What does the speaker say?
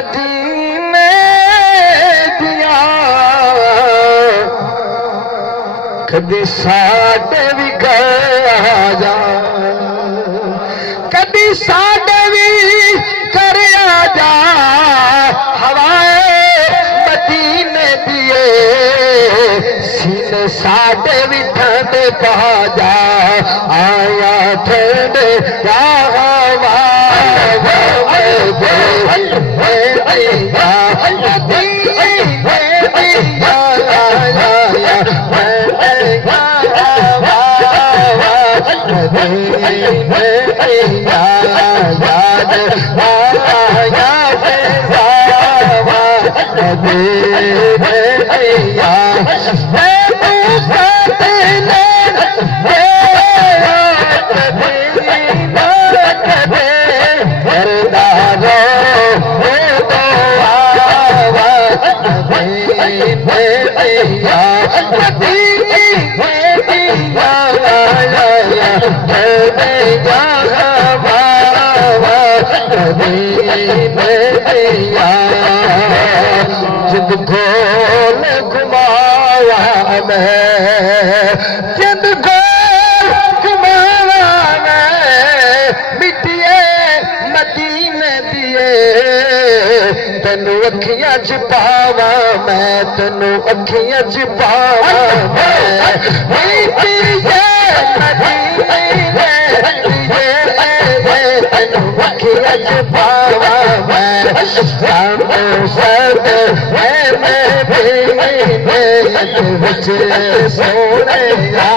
मदीने दिया कदी साडे भी कर जा, कदी साडे भी कर जा। हवाए मदीने दिए सीने साडे भी ठंड पा जा। आया ठंड या हवा जिद गोल घुमाया मैं, जिद गोल घुमाया मैं, मिटिए मदीने दिए तेनू अखियां च पावा मैं, तेनू अखियां च पावा मैं। मिटिए मदीने दिए तेनू अखियां च पावा मैं। सद विच सोने या